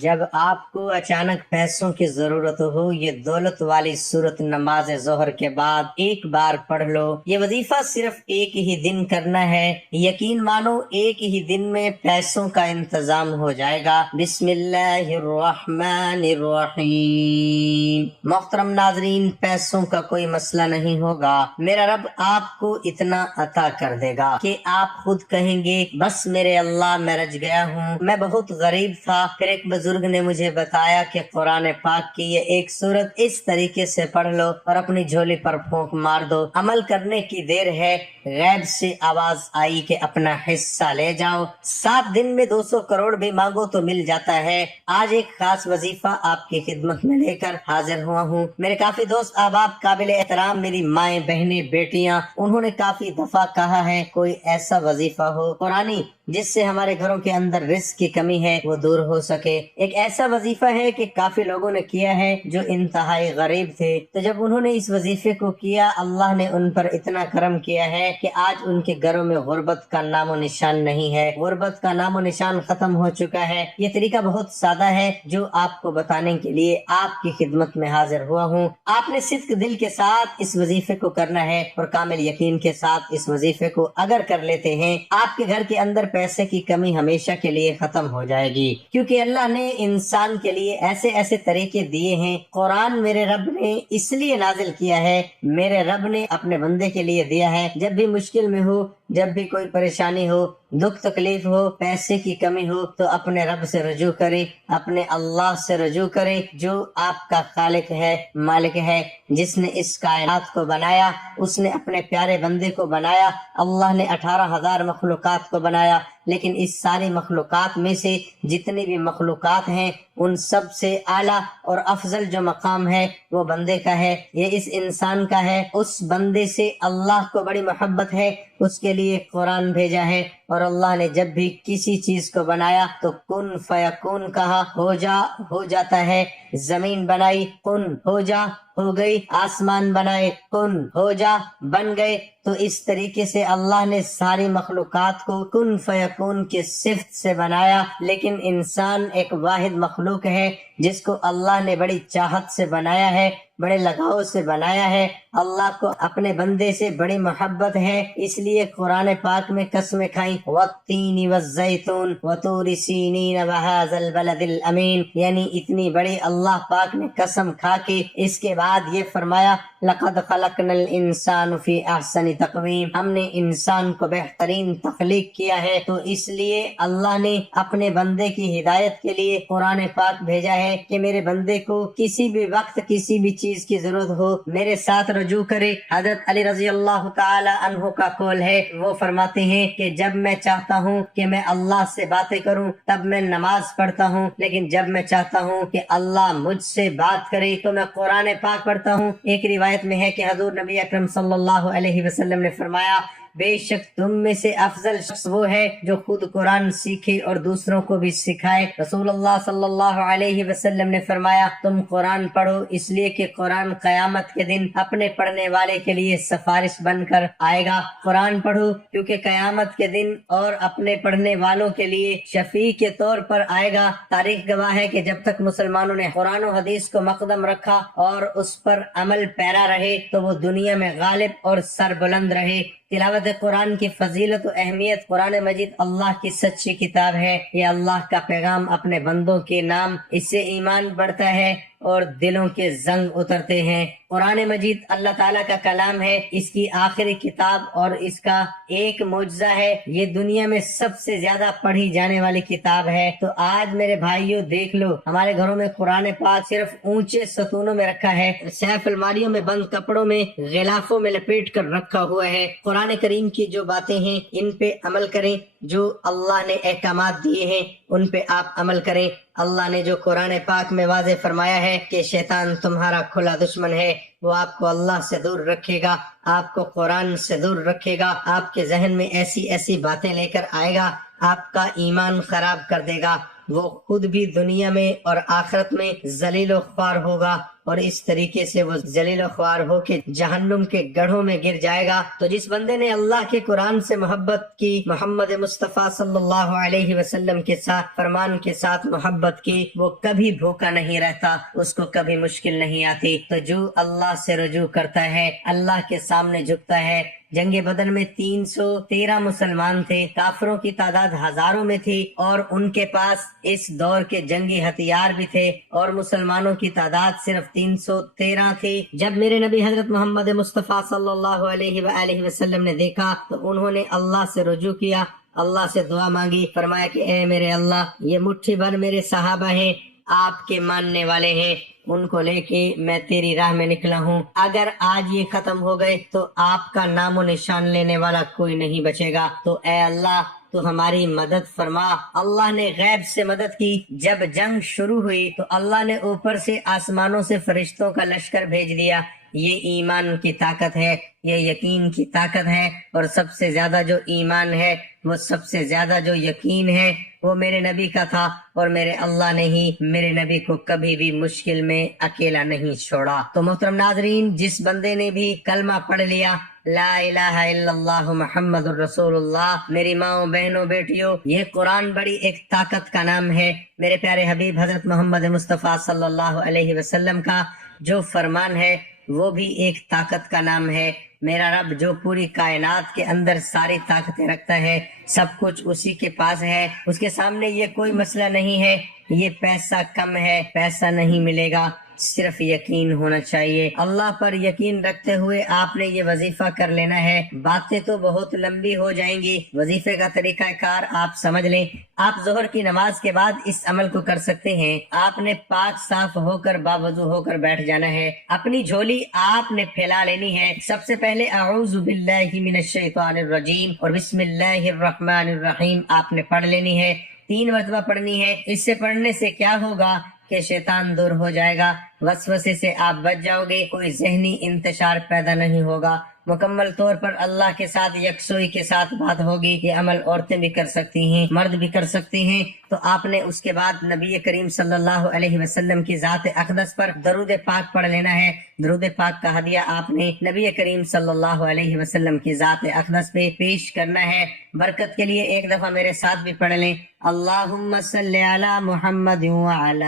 جب آپ کو اچانک پیسوں کی ضرورت ہو، یہ دولت والی صورت نماز ظہر کے بعد ایک بار پڑھ لو۔ یہ وظیفہ صرف ایک ہی دن کرنا ہے، یقین مانو ایک ہی دن میں پیسوں کا انتظام ہو جائے گا۔ بسم اللہ الرحمن الرحیم۔ محترم ناظرین، پیسوں کا کوئی مسئلہ نہیں ہوگا، میرا رب آپ کو اتنا عطا کر دے گا کہ آپ خود کہیں گے بس میرے اللہ میں رج گیا ہوں، میں بہت غریب تھا۔ پھر ایک بزرگ نے مجھے بتایا کہ قرآن پاک کی یہ ایک سورت اس طریقے سے پڑھ لو اور اپنی جھولی پر پھونک مار دو، عمل کرنے کی دیر ہے۔ غیب سے آواز آئی کہ اپنا حصہ لے جاؤ، 7 دن میں 200 کروڑ بھی مانگو تو مل جاتا ہے۔ آج ایک خاص وظیفہ آپ کی خدمت میں لے کر حاضر ہوا ہوں۔ میرے کافی دوست احباب قابل احترام، میری مائیں بہنیں بیٹیاں، انہوں نے کافی دفعہ کہا ہے کوئی ایسا وظیفہ ہو قرآنی جس سے ہمارے گھروں کے اندر رزق کی کمی ہے وہ دور ہو سکے۔ ایک ایسا وظیفہ ہے کہ کافی لوگوں نے کیا ہے جو انتہائی غریب تھے، تو جب انہوں نے اس وظیفے کو کیا اللہ نے ان پر اتنا کرم کیا ہے کہ آج ان کے گھروں میں غربت کا نام و نشان نہیں ہے، غربت کا نام و نشان ختم ہو چکا ہے۔ یہ طریقہ بہت سادہ ہے جو آپ کو بتانے کے لیے آپ کی خدمت میں حاضر ہوا ہوں۔ آپ نے صدق دل کے ساتھ اس وظیفے کو کرنا ہے اور کامل یقین کے ساتھ اس وظیفے کو اگر کر لیتے ہیں آپ کے گھر کے اندر پیسے کی کمی ہمیشہ کے لیے ختم ہو جائے گی، کیونکہ اللہ نے انسان کے لیے ایسے ایسے طریقے دیے ہیں۔ قرآن میرے رب نے اس لیے نازل کیا ہے، میرے رب نے اپنے بندے کے لیے دیا ہے، جب بھی مشکل میں ہو، جب بھی کوئی پریشانی ہو، دکھ تکلیف ہو، پیسے کی کمی ہو، تو اپنے رب سے رجوع کریں، اپنے اللہ سے رجوع کریں جو آپ کا خالق ہے، مالک ہے، جس نے اس کائنات کو بنایا، اس نے اپنے پیارے بندے کو بنایا۔ اللہ نے 18,000 مخلوقات کو بنایا، لیکن اس ساری مخلوقات میں سے جتنی بھی مخلوقات ہیں ان سب سے اعلیٰ اور افضل جو مقام ہے وہ بندے کا ہے، یہ اس انسان کا ہے۔ اس بندے سے اللہ کو بڑی محبت ہے، اس کے لیے قرآن بھیجا ہے، اور اللہ نے جب بھی کسی چیز کو بنایا تو کن فیکون کہا، ہو جاتا ہے۔ زمین بنائی، کن ہو جا، ہو گئی۔ آسمان بنائے، کن ہو جا، بن گئے۔ تو اس طریقے سے اللہ نے ساری مخلوقات کو کن فیکون کی صفت سے بنایا، لیکن انسان ایک واحد مخلوق ہے جس کو اللہ نے بڑی چاہت سے بنایا ہے، بڑے لگاؤ سے بنایا ہے۔ اللہ کو اپنے بندے سے بڑی محبت ہے، اس لیے قرآن پاک میں قسمیں کھائیں، والتین والزیتون وطور سینین وہذا البلد الامین، یعنی اتنی بڑی اللہ پاک نے قسم کھا کے اس کے بعد یہ فرمایا لقد خلقنا الانسان فی احسن تقویم، ہم نے انسان کو بہترین تخلیق کیا ہے۔ تو اس لیے اللہ نے اپنے بندے کی ہدایت کے لیے قرآن پاک بھیجا ہے کہ میرے بندے کو کسی بھی وقت کسی بھی چیز کی ضرورت ہو میرے ساتھ رجوع کرے۔ حضرت علی رضی اللہ تعالی عنہ کا قول ہے، وہ فرماتے ہیں کہ جب میں چاہتا ہوں کہ میں اللہ سے باتیں کروں تب میں نماز پڑھتا ہوں، لیکن جب میں چاہتا ہوں کہ اللہ مجھ سے بات کرے تو میں قرآن پاک پڑھتا ہوں۔ ایک روایت میں ہے کہ حضور نبی اکرم صلی اللہ علیہ وسلم نے فرمایا بے شک تم میں سے افضل شخص وہ ہے جو خود قرآن سیکھے اور دوسروں کو بھی سکھائے۔ رسول اللہ صلی اللہ علیہ وسلم نے فرمایا تم قرآن پڑھو، اس لیے کہ قرآن قیامت کے دن اپنے پڑھنے والے کے لیے سفارش بن کر آئے گا۔ قرآن پڑھو کیونکہ قیامت کے دن اور اپنے پڑھنے والوں کے لیے شفیع کے طور پر آئے گا۔ تاریخ گواہ ہے کہ جب تک مسلمانوں نے قرآن و حدیث کو مقدم رکھا اور اس پر عمل پیرا رہے تو وہ دنیا میں غالب اور سربلند رہے۔ تلاوت قرآن کی فضیلت و اہمیت، قرآن مجید اللہ کی سچی کتاب ہے، یہ اللہ کا پیغام اپنے بندوں کے نام، اس سے ایمان بڑھتا ہے اور دلوں کے زنگ اترتے ہیں۔ قرآن مجید اللہ تعالیٰ کا کلام ہے، اس کی آخری کتاب اور اس کا ایک معجزہ ہے، یہ دنیا میں سب سے زیادہ پڑھی جانے والی کتاب ہے۔ تو آج میرے بھائیوں دیکھ لو، ہمارے گھروں میں قرآن پاک صرف اونچے ستونوں میں رکھا ہے، سیف الماریوں میں بند کپڑوں میں غلافوں میں لپیٹ کر رکھا ہوا ہے۔ قرآن کریم کی جو باتیں ہیں ان پہ عمل کریں، جو اللہ نے احکامات دیے ہیں ان پہ آپ عمل کریں۔ اللہ نے جو قرآن پاک میں واضح فرمایا ہے کہ شیطان تمہارا کھلا دشمن ہے، وہ آپ کو اللہ سے دور رکھے گا، آپ کو قرآن سے دور رکھے گا، آپ کے ذہن میں ایسی ایسی باتیں لے کر آئے گا، آپ کا ایمان خراب کر دے گا۔ وہ خود بھی دنیا میں اور آخرت میں ذلیل و خوار ہوگا، اور اس طریقے سے وہ ذلیل و خوار ہو کے جہنم کے گڑھوں میں گر جائے گا۔ تو جس بندے نے اللہ کے قرآن سے محبت کی، محمد مصطفیٰ صلی اللہ علیہ وسلم کے ساتھ فرمان کے ساتھ محبت کی، وہ کبھی بھوکا نہیں رہتا، اس کو کبھی مشکل نہیں آتی۔ تو جو اللہ سے رجوع کرتا ہے، اللہ کے سامنے جھکتا ہے۔ جنگ بدر میں 313 مسلمان تھے، کافروں کی تعداد ہزاروں میں تھی، اور ان کے پاس اس دور کے جنگی ہتھیار بھی تھے، اور مسلمانوں کی تعداد صرف 313 تھی۔ جب میرے نبی حضرت محمد مصطفیٰ صلی اللہ علیہ وآلہ وسلم نے دیکھا تو انہوں نے اللہ سے رجوع کیا، اللہ سے دعا مانگی، فرمایا کہ اے میرے اللہ، یہ مٹھی بھر میرے صحابہ ہیں، آپ کے ماننے والے ہیں، ان کو لے کے میں تیری راہ میں نکلا ہوں، اگر آج یہ ختم ہو گئے تو آپ کا نام و نشان لینے والا کوئی نہیں بچے گا، تو اے اللہ تو ہماری مدد فرما۔ اللہ نے غیب سے مدد کی۔ جب جنگ شروع ہوئی تو اللہ نے اوپر سے آسمانوں سے فرشتوں کا لشکر بھیج دیا۔ یہ ایمان کی طاقت ہے، یہ یقین کی طاقت ہے، اور سب سے زیادہ جو ایمان ہے، وہ سب سے زیادہ جو یقین ہے، وہ میرے نبی کا تھا، اور میرے اللہ نے ہی میرے نبی کو کبھی بھی مشکل میں اکیلا نہیں چھوڑا۔ تو محترم ناظرین، جس بندے نے بھی کلمہ پڑھ لیا، لا الہ الا اللہ محمد الرسول اللہ، میری ماں بہنوں بیٹیوں، یہ قرآن بڑی ایک طاقت کا نام ہے۔ میرے پیارے حبیب حضرت محمد مصطفیٰ صلی اللہ علیہ وسلم کا جو فرمان ہے وہ بھی ایک طاقت کا نام ہے۔ میرا رب جو پوری کائنات کے اندر ساری طاقتیں رکھتا ہے، سب کچھ اسی کے پاس ہے، اس کے سامنے یہ کوئی مسئلہ نہیں ہے، یہ پیسہ کم ہے، پیسہ نہیں ملے گا، صرف یقین ہونا چاہیے۔ اللہ پر یقین رکھتے ہوئے آپ نے یہ وظیفہ کر لینا ہے۔ باتیں تو بہت لمبی ہو جائیں گی، وظیفے کا طریقہ کار آپ سمجھ لیں۔ آپ ظہر کی نماز کے بعد اس عمل کو کر سکتے ہیں۔ آپ نے پاک صاف ہو کر باوضو ہو کر بیٹھ جانا ہے، اپنی جھولی آپ نے پھیلا لینی ہے۔ سب سے پہلے اعوذ باللہ من الشیطان الرجیم اور بسم اللہ الرحمن الرحیم آپ نے پڑھ لینی ہے، 3 مرتبہ پڑھنی ہے۔ اس سے پڑھنے سے کیا ہوگا کہ شیطان دور ہو جائے گا، وسوسے سے آپ بچ جاؤ گے، کوئی ذہنی انتشار پیدا نہیں ہوگا، مکمل طور پر اللہ کے ساتھ یکسوئی کے ساتھ بات ہوگی۔ یہ عمل عورتیں بھی کر سکتی ہیں، مرد بھی کر سکتے ہیں۔ تو آپ نے اس کے بعد نبی کریم صلی اللہ علیہ وسلم کی ذات اقدس پر درود پاک پڑھ لینا ہے۔ درود پاک کا ہدیہ آپ نے نبی کریم صلی اللہ علیہ وسلم کی ذات اقدس پہ پیش کرنا ہے۔ برکت کے لیے ایک دفعہ میرے ساتھ بھی پڑھ لیں، اللہم صلی علی محمد وعلی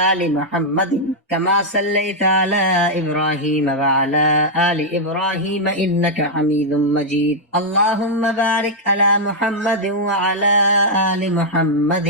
آل محمد کما صلیت علی ابراہیم وعلی آل ابراہیم انک حمید مجید، اللہم بارک علی محمد وعلی آل محمد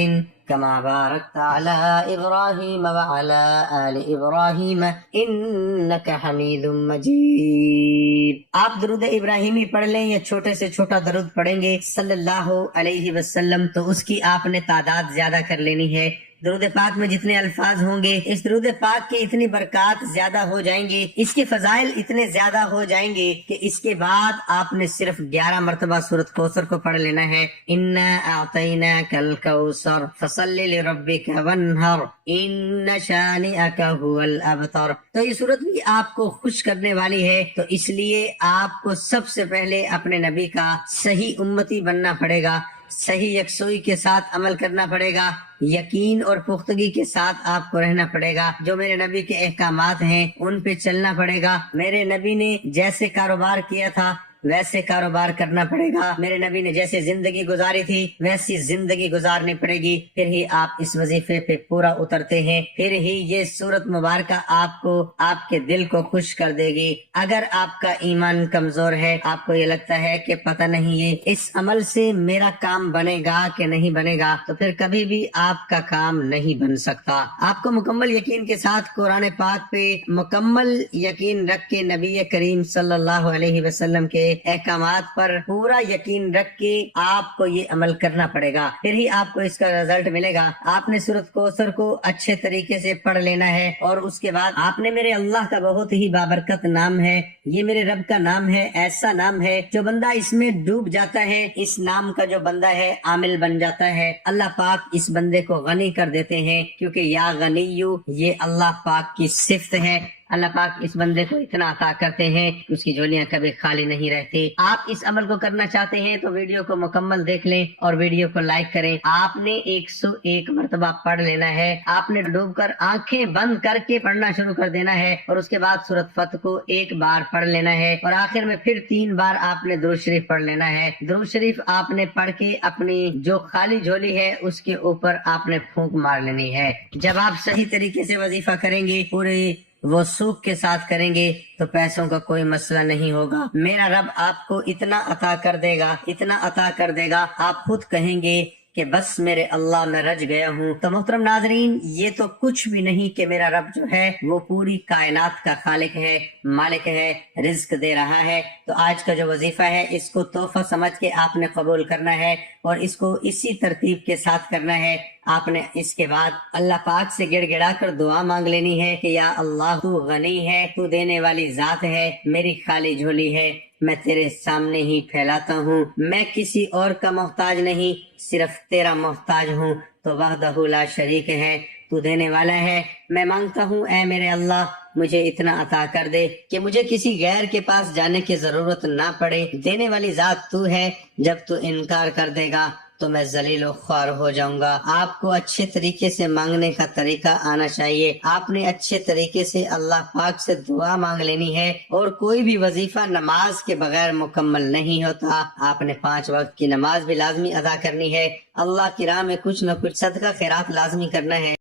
کما بارکت علی ابراہیم وعلی آل ابراہیم انک حمید مجید۔ آپ درود ابراہیمی پڑھ لیں یا چھوٹے سے چھوٹا درود پڑھیں گے صلی اللہ علیہ وسلم تو اس کی آپ نے تعداد زیادہ کر لینی ہے۔ درود پاک میں جتنے الفاظ ہوں گے، اس درود پاک کی اتنی برکات زیادہ ہو جائیں گی، اس کے فضائل اتنے زیادہ ہو جائیں گے کہ اس کے بعد آپ نے صرف 11 مرتبہ سورۃ کوثر کو پڑھ لینا ہے۔ انا اعطیناک الکوثر فصل لربک وانحر ان شانئک هو الابتر۔ تو یہ سورت بھی آپ کو خوش کرنے والی ہے، تو اس لیے آپ کو سب سے پہلے اپنے نبی کا صحیح امتی بننا پڑے گا، صحیح یکسوئی کے ساتھ عمل کرنا پڑے گا، یقین اور پختگی کے ساتھ آپ کو رہنا پڑے گا۔ جو میرے نبی کے احکامات ہیں ان پہ چلنا پڑے گا۔ میرے نبی نے جیسے کاروبار کیا تھا ویسے کاروبار کرنا پڑے گا، میرے نبی نے جیسے زندگی گزاری تھی ویسی زندگی گزارنی پڑے گی، پھر ہی آپ اس وظیفے پہ پورا اترتے ہیں، پھر ہی یہ سورت مبارکہ آپ کو، آپ کے دل کو خوش کر دے گی۔ اگر آپ کا ایمان کمزور ہے، آپ کو یہ لگتا ہے کہ پتہ نہیں یہ اس عمل سے میرا کام بنے گا کہ نہیں بنے گا، تو پھر کبھی بھی آپ کا کام نہیں بن سکتا۔ آپ کو مکمل یقین کے ساتھ قرآن پاک پہ مکمل یقین رکھ کے نبی کریم صلی اللہ علیہ وسلم کے احکامات پر پورا یقین رکھ کے آپ کو یہ عمل کرنا پڑے گا، پھر ہی آپ کو اس کا رزلٹ ملے گا۔ آپ نے سورۃ کوثر کو اچھے طریقے سے پڑھ لینا ہے، اور اس کے بعد آپ نے میرے اللہ کا بہت ہی بابرکت نام ہے، یہ میرے رب کا نام ہے، ایسا نام ہے جو بندہ اس میں ڈوب جاتا ہے، اس نام کا جو بندہ ہے عامل بن جاتا ہے، اللہ پاک اس بندے کو غنی کر دیتے ہیں، کیونکہ یا غنیو یہ اللہ پاک کی صفت ہے۔ اللہ پاک اس بندے کو اتنا عطا کرتے ہیں کہ اس کی جھولیاں کبھی خالی نہیں رہتی۔ آپ اس عمل کو کرنا چاہتے ہیں تو ویڈیو کو مکمل دیکھ لیں اور ویڈیو کو لائک کریں۔ آپ نے 101 مرتبہ پڑھ لینا ہے، آپ نے ڈوب کر آنکھیں بند کر کے پڑھنا شروع کر دینا ہے، اور اس کے بعد سورۃ فتح کو ایک بار پڑھ لینا ہے، اور آخر میں پھر 3 بار آپ نے درود شریف پڑھ لینا ہے۔ درود شریف آپ نے پڑھ کے اپنی جو خالی جھولی ہے اس کے اوپر آپ نے پھونک مار لینی ہے۔ جب آپ صحیح طریقے سے وظیفہ کریں گے، پورے وثوق کے ساتھ کریں گے، تو پیسوں کا کوئی مسئلہ نہیں ہوگا۔ میرا رب آپ کو اتنا عطا کر دے گا، اتنا عطا کر دے گا، آپ خود کہیں گے کہ بس میرے اللہ میں رج گیا ہوں۔ تو محترم ناظرین، یہ تو کچھ بھی نہیں کہ میرا رب جو ہے وہ پوری کائنات کا خالق ہے، مالک ہے، رزق دے رہا ہے۔ تو آج کا جو وظیفہ ہے اس کو تحفہ سمجھ کے آپ نے قبول کرنا ہے، اور اس کو اسی ترتیب کے ساتھ کرنا ہے۔ آپ نے اس کے بعد اللہ پاک سے گڑ گڑا کر دعا مانگ لینی ہے کہ یا اللہ، تو غنی ہے، تو دینے والی ذات ہے، میری خالی جھولی ہے، میں تیرے سامنے ہی پھیلاتا ہوں، میں کسی اور کا محتاج نہیں، صرف تیرا محتاج ہوں۔ تو وحدہ لا شریک ہے، تو دینے والا ہے، میں مانگتا ہوں اے میرے اللہ مجھے اتنا عطا کر دے کہ مجھے کسی غیر کے پاس جانے کی ضرورت نہ پڑے۔ دینے والی ذات تو ہے، جب تو انکار کر دے گا تو میں ذلیل و خوار ہو جاؤں گا۔ آپ کو اچھے طریقے سے مانگنے کا طریقہ آنا چاہیے، آپ نے اچھے طریقے سے اللہ پاک سے دعا مانگ لینی ہے، اور کوئی بھی وظیفہ نماز کے بغیر مکمل نہیں ہوتا۔ آپ نے 5 وقت کی نماز بھی لازمی ادا کرنی ہے، اللہ کی راہ میں کچھ نہ کچھ صدقہ خیرات لازمی کرنا ہے۔